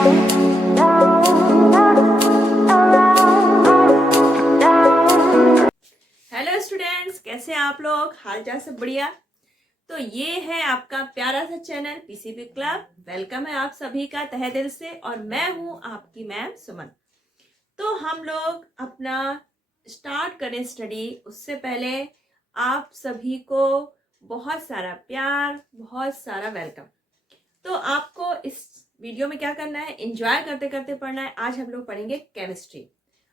Hello students, कैसे हैं आप लोग? हाल चाल सब बढ़िया? तो ये है आपका प्यारा सा चैनल पीसीबी क्लब। वेलकम है आप सभी का तहे दिल से, और मैं हूं आपकी मैम सुमन। तो हम लोग अपना स्टार्ट करें स्टडी उससे पहले आप सभी को बहुत सारा प्यार, बहुत सारा वेलकम। तो आपको इस वीडियो में क्या करना है, एंजॉय करते करते पढ़ना है। आज हम लोग पढ़ेंगे केमिस्ट्री।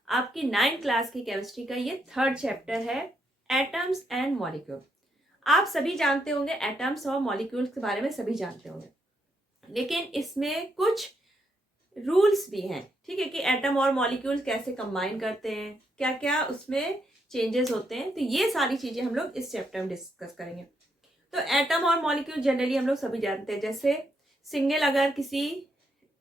आपकी 9th क्लास की केमिस्ट्री का ये 3rd चैप्टर है, एटम्स एंड मॉलिक्यूल। आप सभी जानते होंगे एटम्स और मॉलिक्यूल्स के बारे में, सभी जानते होंगे, लेकिन इसमें कुछ रूल्स भी हैं, ठीक है, कि एटम और मॉलिक्यूल कैसे कंबाइन करते हैं, क्या क्या उसमें चेंजेस होते हैं। तो ये सारी चीजें हम लोग इस चैप्टर में डिस्कस करेंगे। तो एटम और मॉलिक्यूल जनरली हम लोग सभी जानते हैं। जैसे सिंगल अगर किसी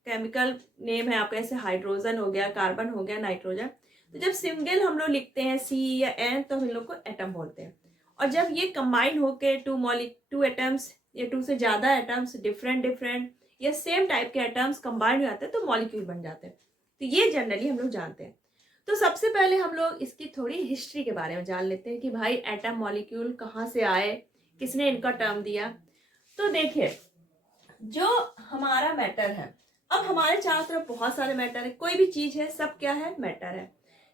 केमिकल नेम है आपका, जैसे हाइड्रोजन हो गया, कार्बन हो गया, नाइट्रोजन, तो जब सिंगल हम लोग लिखते हैं सी या एन, तो हम लोग को एटम बोलते हैं। और जब ये कंबाइन होके टू एटम्स या टू से ज्यादा एटम्स, डिफरेंट या सेम टाइप के एटम्स कंबाइन हो जाते हैं, तो मॉलिक्यूल बन जाते हैं। तो ये जनरली हम लोग जानते हैं। तो सबसे पहले हम लोग इसकी थोड़ी हिस्ट्री के बारे में जान लेते हैं कि भाई एटम मॉलिक्यूल कहाँ से आए, किसने इनका टर्म दिया। तो देखिए, जो हमारा मैटर है, अब हमारे चारों तरफ बहुत सारे मैटर है, कोई भी चीज है सब क्या है, मैटर है।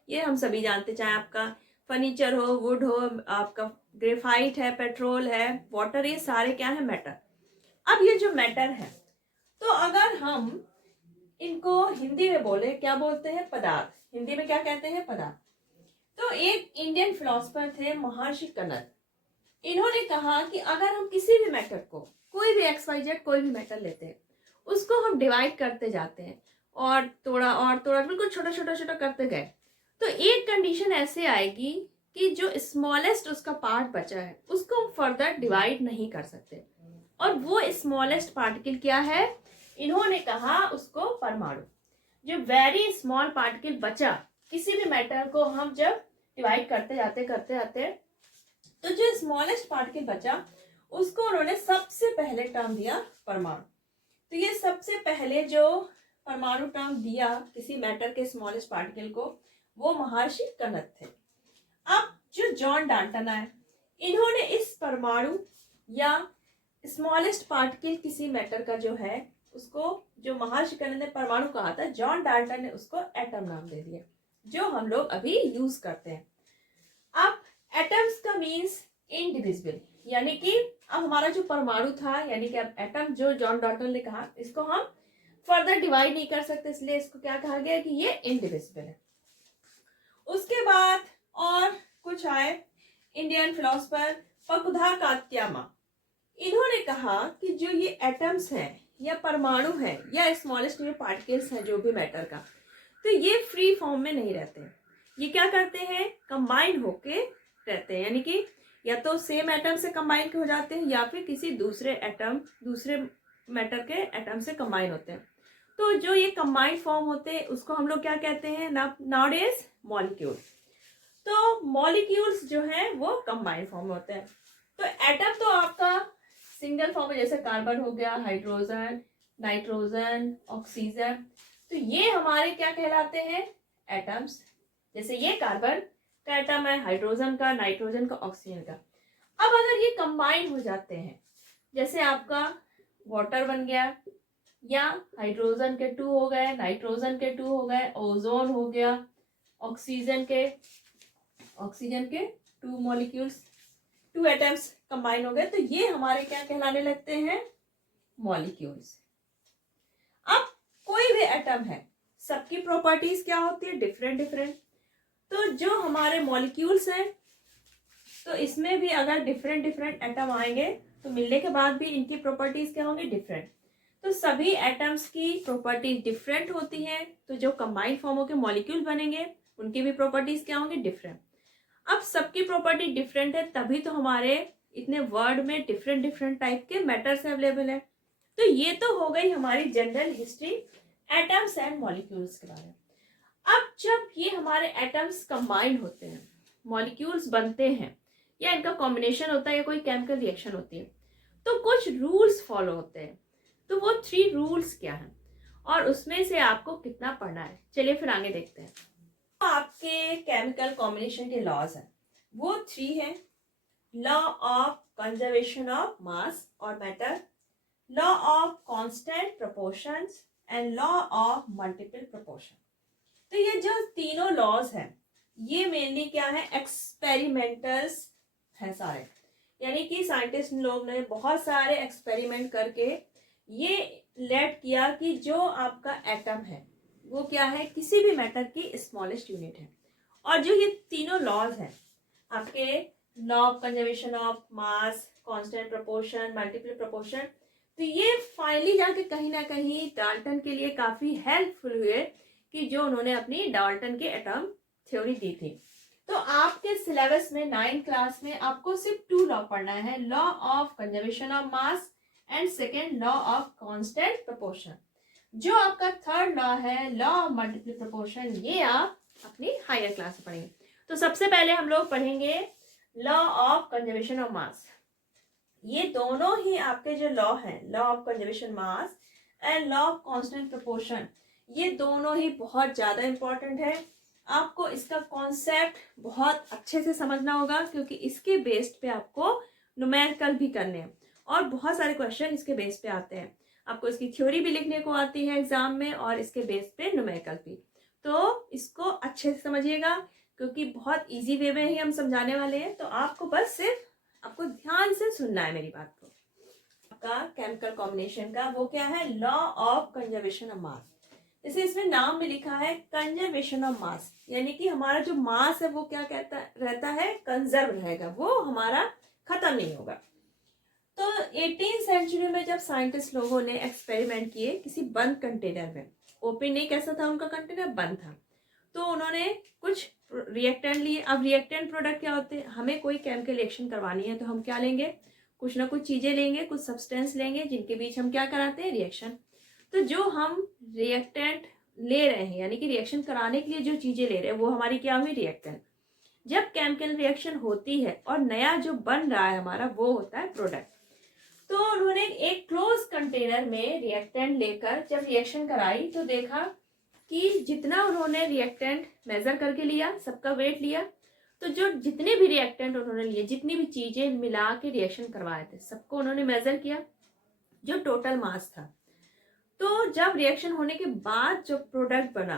ये हम सभी जानते, चाहे आपका फर्नीचर हो, वुड हो, आपका ग्रेफाइट है, पेट्रोल है, वाटर, ये सारे क्या है, मैटर। अब ये जो मैटर है, तो अगर हम इनको हिंदी में बोले, क्या बोलते हैं, पदार्थ। हिंदी में क्या कहते हैं, पदार्थ। तो एक इंडियन फिलोसफर थे महर्षि कनद। इन्होंने कहा कि अगर हम किसी भी मैटर को, कोई भी XYZ कोई भी मैटर लेते हैं, उसको हम डिवाइड करते जाते हैं और थोड़ा बिल्कुल छोटा छोटा छोटा करते गए, तो एक कंडीशन ऐसे आएगी कि जो स्मॉलेस्ट उसका पार्ट बचा है उसको हम फर्दर डिवाइड नहीं कर सकते। और वो स्मॉलेस्ट पार्टिकल क्या है, इन्होंने कहा उसको परमाणु। जो वेरी स्मॉल पार्टिकल बचा किसी भी मैटर को हम जब डिवाइड करते जाते तो जो स्मॉलेस्ट पार्टिकल बचा उसको उन्होंने सबसे पहले टर्म दिया परमाणु। तो ये सबसे पहले जो परमाणु टर्म दिया किसी मैटर के स्मॉलेस्ट पार्टिकल को, वो महर्षि कनद थे। अब जो जॉन डाल्टन है, इन्होंने इस परमाणु या स्मॉलेस्ट पार्टिकल किसी मैटर का जो है, उसको जो महर्षि कनद ने परमाणु कहा था, जॉन डाल्टन ने उसको एटम नाम दे दिया, जो हम लोग अभी यूज करते हैं। अब एटम्स का मीन्स इनडिविजिबल, यानी कि अब हमारा जो परमाणु था, यानी कि अब एटम जो जॉन डाल्टन ने कहा, इसको हम फर्दर डिवाइड नहीं कर सकते, इसलिए इसको क्या कहा गया कि ये इनडिविजिबल है। उसके बाद और कुछ आए इंडियन फिलोसफर फकुधा कात्यामा। इन्होंने कहा कि जो ये एटम्स हैं या परमाणु है या स्मॉलेस्ट में पार्टिकल्स हैं जो भी मैटर का, तो ये फ्री फॉर्म में नहीं रहते। ये क्या करते हैं, कंबाइन होके रहते हैं, यानी कि या तो सेम एटम से कंबाइन हो जाते हैं या फिर किसी दूसरे एटम, दूसरे मैटर के एटम से कंबाइन होते हैं। तो जो ये कंबाइंड फॉर्म होते हैं उसको हम लोग क्या कहते हैं, नाउडेज मॉलिक्यूल। तो मॉलिक्यूल्स जो है वो कंबाइंड फॉर्म में होते हैं। तो एटम तो आपका सिंगल फॉर्म है, जैसे कार्बन हो गया, हाइड्रोजन, नाइट्रोजन, ऑक्सीजन, तो ये हमारे क्या कहलाते हैं, एटम्स। जैसे ये कार्बन का एटम है, हाइड्रोजन का, नाइट्रोजन का, ऑक्सीजन का। अब अगर ये कंबाइन हो जाते हैं, जैसे आपका वाटर बन गया, या हाइड्रोजन के 2 हो गए, नाइट्रोजन के 2 हो गए, ओजोन हो गया, ऑक्सीजन के 2 मॉलिक्यूल्स, 2 एटम्स कंबाइन हो गए, तो ये हमारे क्या कहलाने लगते हैं, मॉलिक्यूल्स। अब कोई भी एटम है, सबकी प्रॉपर्टीज क्या होती है, डिफरेंट। तो जो हमारे मॉलिक्यूल्स हैं, तो इसमें भी अगर डिफरेंट एटम आएंगे तो मिलने के बाद भी इनकी प्रॉपर्टीज क्या होंगी, डिफरेंट। तो सभी एटम्स की प्रॉपर्टीज डिफरेंट होती हैं, तो जो कंबाइंड फॉर्म होकर मॉलिक्यूल बनेंगे उनकी भी प्रॉपर्टीज क्या होंगी, डिफरेंट। अब सबकी प्रॉपर्टी डिफरेंट है, तभी तो हमारे इतने वर्ड में डिफरेंट टाइप के मैटर्स अवेलेबल है। तो ये तो हो गई हमारी general history atoms and molecules के बारे में। अब जब ये हमारे एटम्स कंबाइन होते हैं, मॉलिक्यूल्स बनते हैं, या इनका कॉम्बिनेशन होता है, या कोई केमिकल रिएक्शन होती है, तो कुछ रूल्स फॉलो होते हैं। तो वो 3 रूल्स क्या हैं, और उसमें से आपको कितना पढ़ना है। चलिए फिर आगे देखते हैं। तो आपके केमिकल कॉम्बिनेशन के लॉज हैं, वो 3 हैं। Law of conservation of mass और matter, law of constant proportions and law of multiple proportion. तो ये जो तीनों लॉज हैं ये मेनली क्या है, एक्सपेरिमेंटल्स हैं सारे, यानी कि साइंटिस्ट लोग ने बहुत सारे एक्सपेरिमेंट करके ये लेट किया कि जो आपका एटम है वो क्या है, किसी भी मैटर की स्मॉलेस्ट यूनिट है। और जो ये तीनों लॉज हैं आपके, law of conservation of mass, constant proportion, multiple proportion, तो ये फाइनली जाके कहीं ना कहीं डाल्टन के लिए काफी हेल्पफुल हुए कि जो उन्होंने अपनी डाल्टन के एटम थ्योरी दी थी। तो आपके सिलेबस में 9th क्लास में आपको सिर्फ 2 लॉ पढ़ना है, law of conservation of mass and second law of constant proportion. जो आपका 3rd लॉ है, लॉ ऑफ मल्टीपल प्रोपोर्शन, ये आप अपनी हायर क्लास में पढ़ेंगे। तो सबसे पहले हम लोग पढ़ेंगे लॉ ऑफ कंजर्वेशन ऑफ मास। ये दोनों ही आपके जो लॉ हैं, law of conservation mass and law of constant proportion, ये दोनों ही बहुत ज्यादा इंपॉर्टेंट है। आपको इसका कॉन्सेप्ट बहुत अच्छे से समझना होगा क्योंकि इसके बेस्ड पे आपको न्यूमेरिकल भी करने हैं और बहुत सारे क्वेश्चन इसके बेस पे आते हैं। आपको इसकी थ्योरी भी लिखने को आती है एग्जाम में और इसके बेस पे न्यूमेरिकल भी। तो इसको अच्छे से समझिएगा क्योंकि बहुत इजी वे में ही हम समझाने वाले हैं। तो आपको बस सिर्फ आपको ध्यान से सुनना है मेरी बात को। आपका केमिकल कॉम्बिनेशन का वो क्या है, लॉ ऑफ कंजर्वेशन ऑफ मास। जैसे इसमें नाम में लिखा है कंजर्वेशन ऑफ मास, यानी कि हमारा जो मास है वो क्या कहता रहता है, कंजर्व रहेगा, वो हमारा खत्म नहीं होगा। तो 18th सेंचुरी में जब साइंटिस्ट लोगों ने एक्सपेरिमेंट किए किसी बंद कंटेनर में, ओपन नहीं कैसा था उनका कंटेनर, बंद था, तो उन्होंने कुछ रिएक्टेंट लिए। अब रिएक्टेंट प्रोडक्ट क्या होते हैं, हमें कोई केमिकल रिएक्शन करवानी है तो हम क्या लेंगे, कुछ ना कुछ चीजें लेंगे, कुछ सब्सटेंस लेंगे जिनके बीच हम क्या कराते हैं, रिएक्शन। तो जो हम रिएक्टेंट ले रहे हैं यानी कि रिएक्शन कराने के लिए जो चीजें ले रहे हैं वो हमारी क्या हुई, रिएक्टेंट। जब केमिकल रिएक्शन होती है और नया जो बन रहा है हमारा वो होता है प्रोडक्ट। तो उन्होंने एक क्लोज कंटेनर में रिएक्टेंट लेकर जब रिएक्शन कराई तो देखा कि जितना उन्होंने रिएक्टेंट मेजर करके लिया, सबका वेट लिया, तो जो जितने भी रिएक्टेंट उन्होंने लिए, जितनी भी चीजें मिला के रिएक्शन करवाए थे, सबको उन्होंने मेजर किया, जो टोटल मास था। तो जब रिएक्शन होने के बाद जो प्रोडक्ट बना,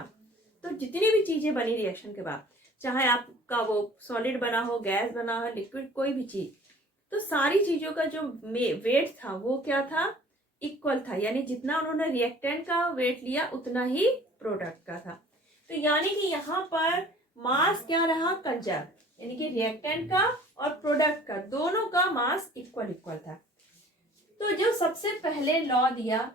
तो जितनी भी चीजें बनी रिएक्शन के बाद, चाहे आपका वो सॉलिड बना हो, गैस बना हो, लिक्विड, कोई भी चीज, तो सारी चीजों का जो वेट था वो क्या था, इक्वल था। यानी जितना उन्होंने रिएक्टेंट का वेट लिया उतना ही प्रोडक्ट का था। तो यानी कि यहाँ पर मास क्या रहा, कंजर्व, यानी कि रिएक्टेंट का और प्रोडक्ट का दोनों का मास इक्वल था। तो जो सबसे पहले लॉ दिया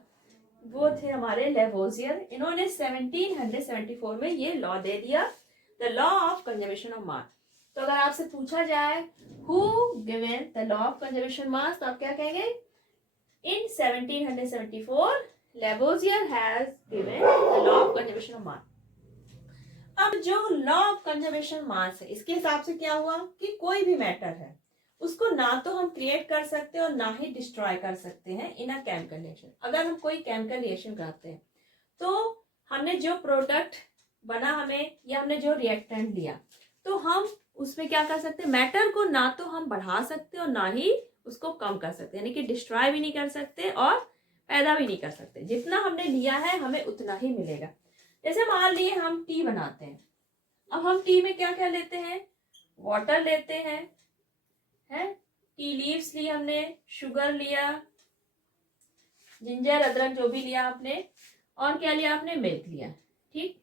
वो थे हमारे लेवोजियर। इन्होंने 1774 में ये लॉ दे दिया, the law of conservation of mass. तो अगर आपसे पूछा जाए who given the law of conservation mass, तो आप क्या कहेंगे, in 1774 Lavoisier has given the law of conservation of mass. अब जो लॉ ऑफ कंजर्वेशन मास है, इसके हिसाब से क्या हुआ कि कोई भी मैटर है उसको ना तो हम क्रिएट कर सकते हैं और ना ही डिस्ट्रॉय कर सकते हैं इन अ केमिकल रिएक्शन। अगर हम कोई केमिकल रिएक्शन कराते हैं तो हमने जो प्रोडक्ट बना हमें, या हमने जो रिएक्टेंट लिया, तो हम उसमें क्या कर सकते हैं, मैटर को ना तो हम बढ़ा सकते और ना ही उसको कम कर सकते, यानी कि डिस्ट्रॉय भी नहीं कर सकते और पैदा भी नहीं कर सकते। जितना हमने लिया है हमें उतना ही मिलेगा। जैसे मान लिए हम टी बनाते हैं, अब हम टी में क्या क्या लेते हैं, वाटर लेते हैं, टी लीव्स ली हमने, शुगर लिया, जिंजर, अदरक, जो भी लिया आपने, और क्या लिया आपने, मिल्क लिया। ठीक,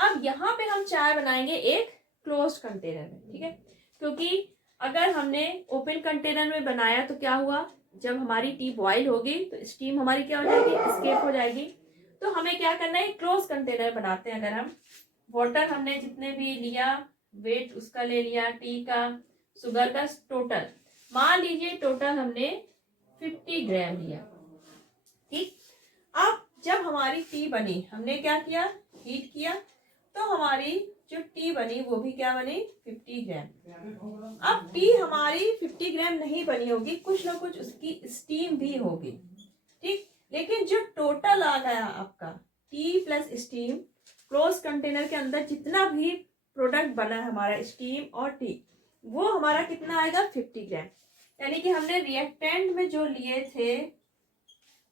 अब यहाँ पे हम चाय बनाएंगे एक क्लोज कंटेनर में, ठीक है, क्योंकि अगर हमने ओपन कंटेनर में बनाया तो क्या हुआ, जब हमारी टी बॉईल होगी तो स्टीम हमारी क्या हो जाएगी, एस्केप हो जाएगी। तो हमें क्या करना है, क्लोज कंटेनर बनाते हैं। अगर हम वाटर हमने जितने भी लिया, वेट उसका ले लिया, टी का, शुगर का, टोटल मान लीजिए टोटल हमने 50 ग्राम लिया। ठीक, अब जब हमारी टी बनी, हमने क्या किया, हीट किया, तो हमारी जो टी बनी वो भी क्या बनी, 50 ग्राम। अब टी हमारी 50 ग्राम नहीं बनी होगी, कुछ ना कुछ उसकी स्टीम भी होगी। ठीक, लेकिन जो टोटल आ गया आपका T plus steam, close container के अंदर जितना भी प्रोडक्ट बना है हमारा स्टीम और टी, वो हमारा कितना आएगा 50 ग्राम। यानी कि हमने रिएक्टेंट में जो लिए थे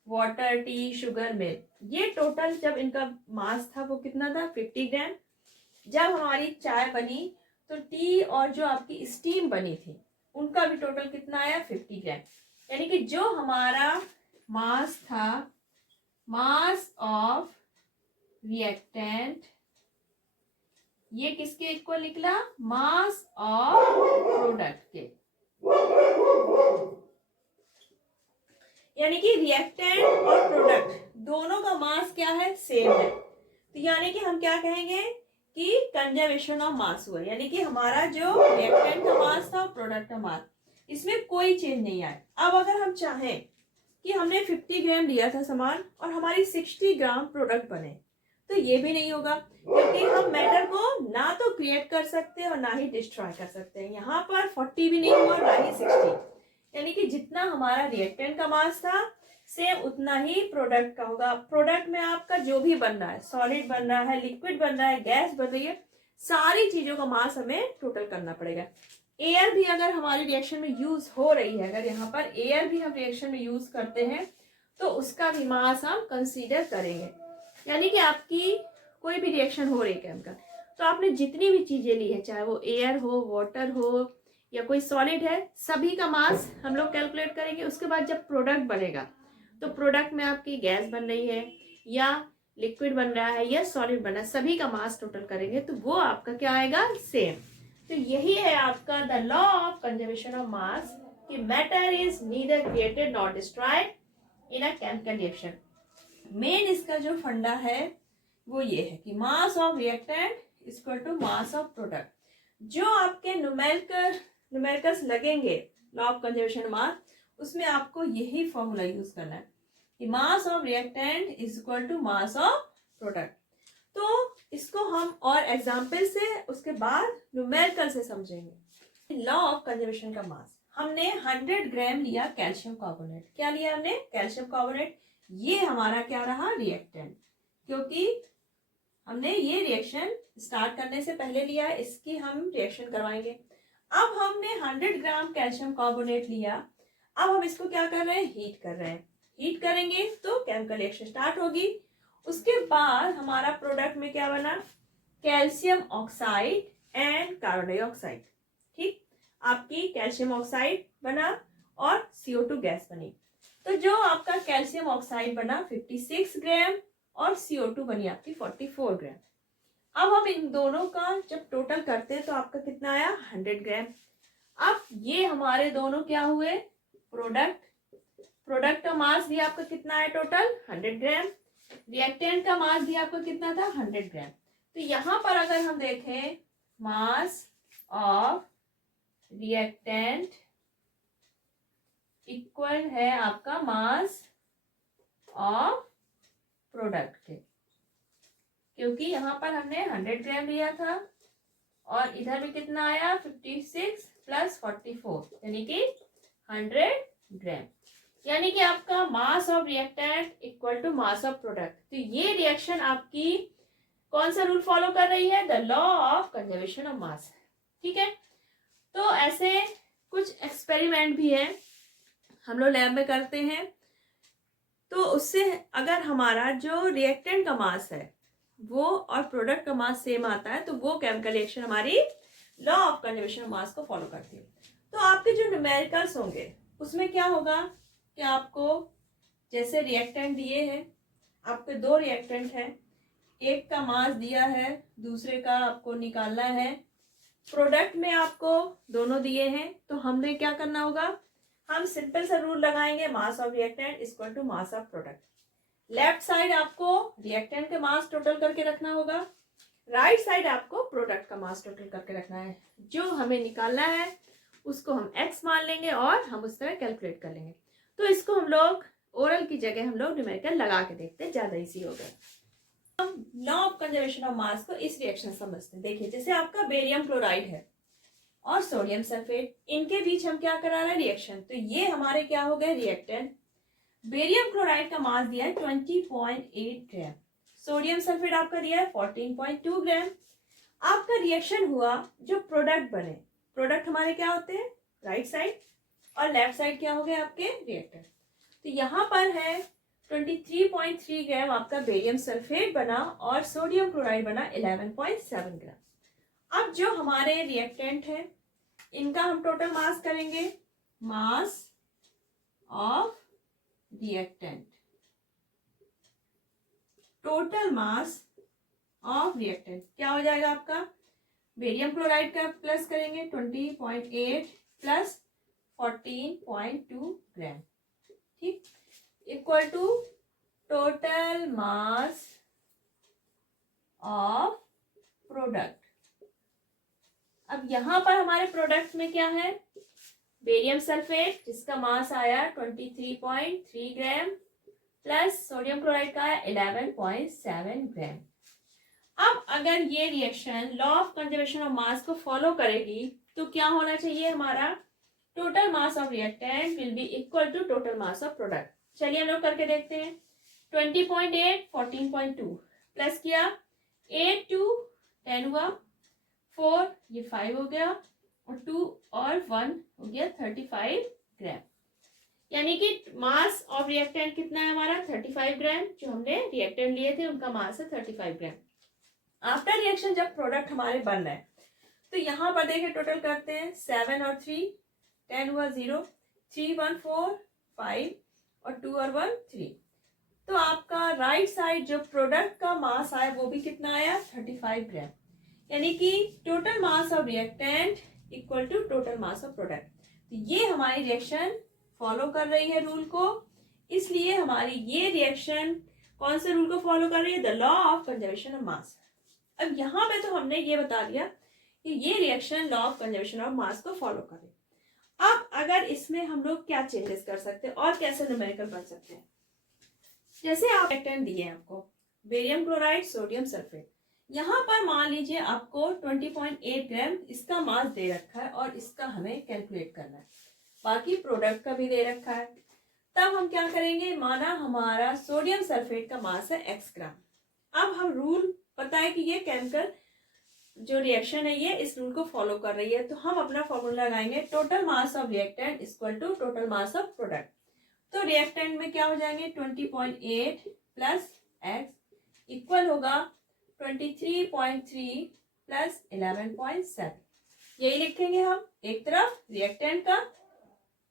वाटर, टी, शुगर, मिल्क, ये टोटल जब इनका मास था वो कितना था 50 ग्राम। जब हमारी चाय बनी तो टी और जो आपकी स्टीम बनी थी उनका भी टोटल कितना आया 50 ग्राम। यानी कि जो हमारा मास था, मास ऑफ रिएक्टेंट, ये किसके इक्वल निकला, मास ऑफ प्रोडक्ट के। यानी कि रिएक्टेंट और प्रोडक्ट दोनों का मास क्या है, सेम है। तो यानी कि हम क्या कहेंगे कि कंजर्वेशन ऑफ मास हुआ। यानी कि हमारा जो रिएक्टेंट का मास था और प्रोडक्ट का मास, इसमें कोई चेंज नहीं आया। अब अगर हम चाहें कि हमने 50 ग्राम लिया था सामान और हमारी 60 ग्राम प्रोडक्ट बने, तो ये भी नहीं होगा, क्योंकि हम मैटर को ना तो क्रिएट कर सकते और ना ही डिस्ट्रॉय कर सकते हैं। यहाँ पर 40 भी नहीं हुआ, ना ही 60। यानी कि जितना हमारा रिएक्टेंट का मास था सेम उतना ही प्रोडक्ट का होगा। प्रोडक्ट में आपका जो भी बन रहा है, सॉलिड बन रहा है, लिक्विड बन रहा है, गैस बन रही है, सारी चीजों का मास हमें टोटल करना पड़ेगा। एयर भी अगर हमारी रिएक्शन में यूज हो रही है, अगर यहाँ पर एयर भी हम रिएक्शन में यूज करते हैं तो उसका भी मास हम कंसीडर करेंगे। यानी कि आपकी कोई भी रिएक्शन हो रही है केमिकल, तो आपने जितनी भी चीजें ली है, चाहे वो एयर हो, वाटर हो या कोई सॉलिड है, सभी का मास हम लोग कैलकुलेट करेंगे। उसके बाद जब प्रोडक्ट बनेगा तो प्रोडक्ट में आपकी गैस बन रही है या लिक्विड बन रहा है या सॉलिड बन रहा है, सभी का मास टोटल करेंगे तो वो आपका क्या आएगा, सेम। तो यही है आपका the law of conservation of mass, कि matter is neither created not destroyed in a chemical reaction. Main इसका जो फंडा है वो ये है कि mass of reactant equal to mass of product. जो आपके न्यूमेरिकल्स लगेंगे लॉ ऑफ कंजर्वेशन मास, उसमें आपको यही फॉर्मूला यूज करना है कि mass of reactant is equal to mass of product. तो इसको हम और एग्जाम्पल से, उसके बाद न्यूमेरिकल से समझेंगे। लॉ ऑफ कंजर्वेशन का मास, हमने 100 ग्राम लिया कैल्शियम कार्बोनेट। क्या लिया हमने, कैल्शियम कार्बोनेट। ये हमारा क्या रहा, रिएक्टेंट, क्योंकि हमने ये रिएक्शन स्टार्ट करने से पहले लिया, इसकी हम रिएक्शन करवाएंगे। अब हमने 100 ग्राम कैल्शियम कार्बोनेट लिया, अब हम इसको क्या कर रहे हैं, हीट कर रहे हैं। हीट करेंगे तो केमिकल रिएक्शन स्टार्ट होगी। उसके बाद हमारा प्रोडक्ट में क्या बना, calcium oxide and carbon dioxide. ठीक, आपकी कैल्शियम ऑक्साइड बना और CO2 गैस बनी। तो जो आपका कैल्शियम ऑक्साइड बना 56 ग्राम और CO2 बनी आपकी 44 ग्राम। अब हम इन दोनों का जब टोटल करते हैं तो आपका कितना आया, 100 ग्राम। अब ये हमारे दोनों क्या हुए, प्रोडक्ट का मास भी आपका कितना है टोटल 100 ग्राम, रिएक्टेंट का मास भी आपका कितना था 100 ग्राम। तो यहां पर अगर हम देखें, मास ऑफ रिएक्टेंट इक्वल है आपका मास ऑफ प्रोडक्ट के, क्योंकि यहां पर हमने 100 ग्राम लिया था और इधर भी कितना आया 56 प्लस 44 यानी कि 100 ग्राम। यानी कि आपका mass of reactant equal to mass of product. तो ये रिएक्शन आपकी कौन सा रूल फॉलो कर रही है, the law of conservation of मास। ठीक है, तो ऐसे कुछ एक्सपेरिमेंट भी है हम लोग लैब में करते हैं। तो उससे अगर हमारा जो रिएक्टेंट का मास है वो और प्रोडक्ट का मास सेम आता है तो वो केमिकल रिएक्शन हमारी law of conservation of mass को फॉलो करती है। तो आपके जो न्यूमेरिकल्स होंगे उसमें क्या होगा कि आपको जैसे रिएक्टेंट दिए हैं, आपके 2 रिएक्टेंट हैं, एक का मास दिया है, दूसरे का आपको निकालना है। प्रोडक्ट में आपको दोनों दिए हैं, तो हमने क्या करना होगा, हम सिंपल सा रूल लगाएंगे, mass of reactant equal to mass of product. Left side आपको रिएक्टेंट के मास टोटल करके रखना होगा, राइट साइड आपको प्रोडक्ट का मास टोटल करके रखना है। जो हमें निकालना है उसको हम x मान लेंगे और हम उस तरह कैलकुलेट कर लेंगे। तो इसको हम लोग ओरल की जगह हम लोग न्यूमेरिकल लगा के देखते हैं, ज्यादा इजी हो गया। हम law of conservation of mass को इस रिएक्शन समझते हैं। देखिए, जैसे आपका बेरियम क्लोराइड है और सोडियम सल्फेट, इनके बीच हम क्या करा रहे हैं, रिएक्शन। तो ये हमारे क्या हो गए, रिएक्टेंट। बेरियम क्लोराइड का मास दिया है 20.8 ग्राम, सोडियम सल्फेट आपका दिया है 14.2 ग्राम। आपका रिएक्शन हुआ, जो प्रोडक्ट बने, प्रोडक्ट हमारे क्या होते हैं, राइट साइड, और लेफ्ट साइड क्या हो गए आपके रिएक्टर। तो यहाँ पर है 23.3 ग्राम आपका बेरियम सल्फेट बना और सोडियम क्लोराइड बना 11.7 ग्राम। अब जो हमारे रिएक्टेंट है इनका हम टोटल मास करेंगे, मास of reactant, total mass of reactant क्या हो जाएगा आपका, बेरियम क्लोराइड का प्लस करेंगे 20.8 प्लस 14.2 ग्राम, ठीक, equal to total mass of product. अब यहां पर हमारे प्रोडक्ट में क्या है, बेरियम सल्फेट जिसका मास आया 23.3 ग्राम प्लस सोडियम क्लोराइड का आया 11.7 ग्राम। अब अगर ये reaction law of conservation of mass को फॉलो करेगी तो क्या होना चाहिए, हमारा total mass of reactant will be equal to total mass of product. चलिए हम लोग करके देखते हैं। 20.8 14.2 प्लस किया 8 2 10 हुआ, 4 ये 5 हो गया और 2 और 1 हो गया 35 ग्राम। यानी कि मास ऑफ रिएक्टेंट कितना है हमारा 35 ग्राम। जो हमने रिएक्टेंट लिए थे उनका मास है 35 ग्राम। आफ्टर रिएक्शन जब प्रोडक्ट हमारे बन रहे हैं तो यहाँ पर देखिए टोटल करते हैं 7 और 3 10 हुआ 0, 3 1 4 5 और 2 और 1 3। तो आपका राइट साइड जो प्रोडक्ट का मास आया वो भी कितना आया 35 ग्राम। यानी कि total mass of reactant equal to total mass of product. तो ये हमारी रिएक्शन फॉलो कर रही है रूल को, इसलिए हमारी ये रिएक्शन कौन से रूल को फॉलो कर रही है, the law of conservation of mass. अब यहाँ पे तो हमने ये बता दिया कि ये reaction law of conservation of mass को फॉलो करे। अब अगर इसमें हम लोग क्या चेंजेस कर सकते हैं और कैसे न्यूमेरिकल बन सकते हैं, जैसे आप रिएक्टेंट दिए आपको बेरियम क्लोराइड सोडियम सल्फेट, यहाँ पर मान लीजिए आपको 20.8 ग्राम इसका मास दे रखा है और इसका हमें कैलकुलेट करना है, बाकी प्रोडक्ट का भी दे रखा है। तब हम क्या करेंगे, माना हमारा सोडियम सल्फेट का मास है x ग्राम। अब हम रूल पता है कि ये केमिकल जो रिएक्शन है ये इस रूल को फॉलो कर रही है, तो हम अपना फॉर्मूला लगाएंगे total mass of reactant equal to total mass of product. तो रिएक्टेंट में क्या हो जाएंगे 20.8 प्लस x इक्वल होगा 23.3 प्लस 11.7। यही लिखेंगे हम, एक तरफ रिएक्टेंट का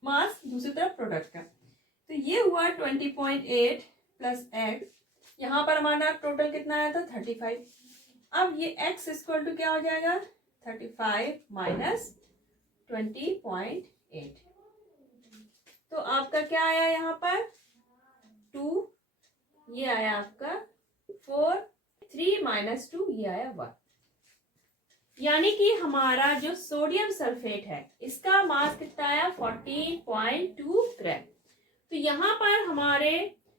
मास दूसरी तरफ प्रोडक्ट का। तो ये हुआ 20.8 प्लस x, यहाँ पर हमारा टोटल कितना आया था 35। अब ये x इक्वल टू क्या हो जाएगा 35 माइनस 20.8। तो आपका क्या आया यहाँ पर 2, ये आया आपका 4, 3 माइनस 2 ये आया 1। यानी कि हमारा जो सोडियम सल्फेट है इसका मास कितना आया 14.2 ग्राम। तो यहाँ पर हमारे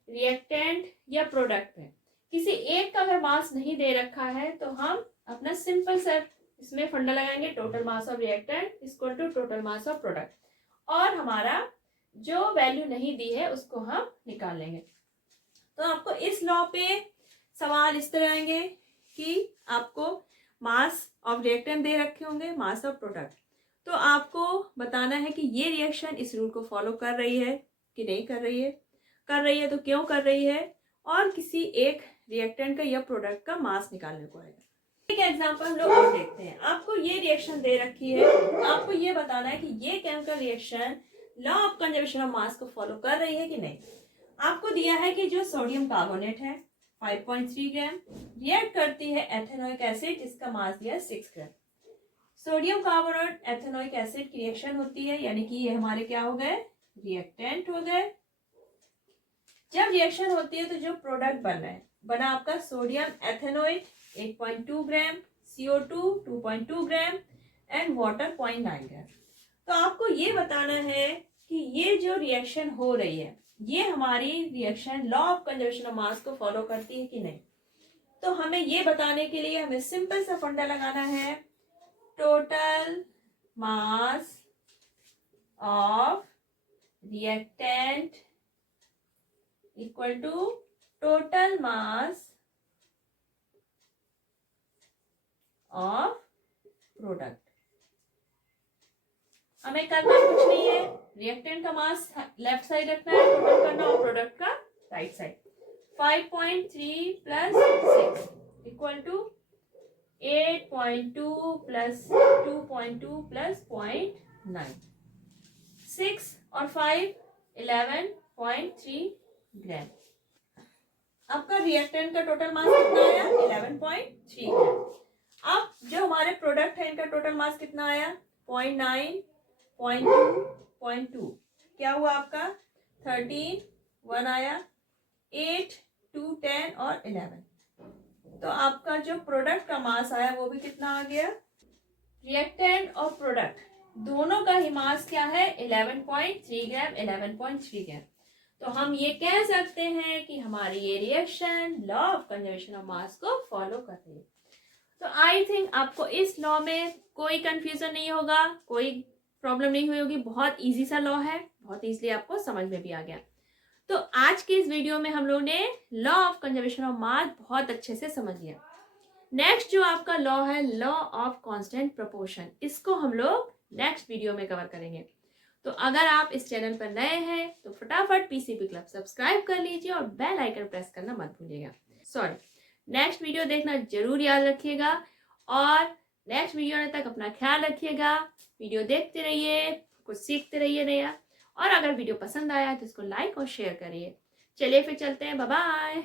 रिएक्टेंट या प्रोडक्ट में किसी एक का अगर मास नहीं दे रखा है तो हम अपना सिंपल सा इसमें फंडा लगाएंगे, total mass of reactant equal to total mass of product, और हमारा जो वैल्यू नहीं दी है उसको हम निकाल लेंगे। तो आपको इस लॉ पे सवाल इस तरह आएंगे कि आपको मास ऑफ रिएक्टेंट दे रखे होंगे, मास ऑफ प्रोडक्ट, तो आपको बताना है कि ये रिएक्शन इस रूल को फॉलो कर रही है कि नहीं कर रही है, कर रही है तो क्यों कर रही है, और किसी एक रिएक्टेंट का या प्रोडक्ट का मास निकालने को है। एक एग्जांपल हम लोग और देखते हैं। आपको ये रिएक्शन दे रखी है, तो आपको ये बताना है कि ये chemical reaction law of conservation of mass को फॉलो कर रही है कि नहीं। आपको दिया है कि जो सोडियम कार्बोनेट है 5.3 ग्राम रिएक्ट करती है एथेनोइक एसिड जिसका मास दिया है 6 ग्राम। सोडियम कार्बोनेट एथेनोइक एसिड की रिएक्शन होती है, यानी कि ये हमारे क्या हो गए रिएक्टेंट हो गए। जब रिएक्शन होती है तो जो प्रोडक्ट बन रहा है बना आपका सोडियम एथेनोइट 8.2 ग्राम, CO2 2.2 gram and water 0.9 gram. तो आपको ये बताना है कि ये जो रिएक्शन हो रही है ये हमारी reaction law of conservation of mass को फॉलो करती है कि नहीं। तो हमें ये बताने के लिए हमें सिंपल सा फंडा लगाना है, total mass of reactant equal to total mass of product. हमें करना कुछ नहीं है, रिएक्टेंट का मास लेफ्ट साइड रखना है, टोटल करना और प्रोडक्ट का right side. 5.3 plus 6 equal to 8.2 plus 2.2 plus 0.9। 6 और 5 11.3 ग्राम। आपका रिएक्टेंट का टोटल मास कितना आया? 11.3 ग्राम। अब जो हमारे प्रोडक्ट है इनका टोटल मास कितना आया? 0.9, 0.2, 0.2। क्या हुआ आपका? 13, 1 आया, 8, 2, 10 और 11। तो आपका जो प्रोडक्ट का मास आया वो भी कितना आ गया? रिएक्टेंट और प्रोडक्ट दोनों का ही मास क्या है? 11.3 ग्राम, 11.3 ग्राम। तो हम ये कह सकते हैं कि हमारी ये reaction law of conservation of mass को फॉलो कर रही है। तो आई थिंक आपको इस लॉ में कोई कंफ्यूजन नहीं होगा, कोई प्रॉब्लम नहीं हुई होगी। बहुत इजी सा लॉ है, बहुत इजीली आपको समझ में भी आ गया। तो आज की इस वीडियो में हम लोग ने लॉ ऑफ कंजर्वेशन ऑफ मास बहुत अच्छे से समझ लिया। नेक्स्ट जो आपका लॉ है, लॉ ऑफ कांस्टेंट प्रोपोर्शन, इसको हम लोग नेक्स्ट वीडियो में कवर करेंगे। तो अगर आप इस चैनल पर नए हैं तो फटाफट पीसीपी क्लब सब्सक्राइब कर लीजिए और बेल आइकन प्रेस करना मत भूलिएगा। नेक्स्ट वीडियो देखना जरूर याद रखिएगा और नेक्स्ट वीडियो आने तक अपना ख्याल रखिएगा। वीडियो देखते रहिए, कुछ सीखते रहिए नया, और अगर वीडियो पसंद आया तो इसको लाइक और शेयर करिए। चलिए फिर चलते हैं, बाय बाय।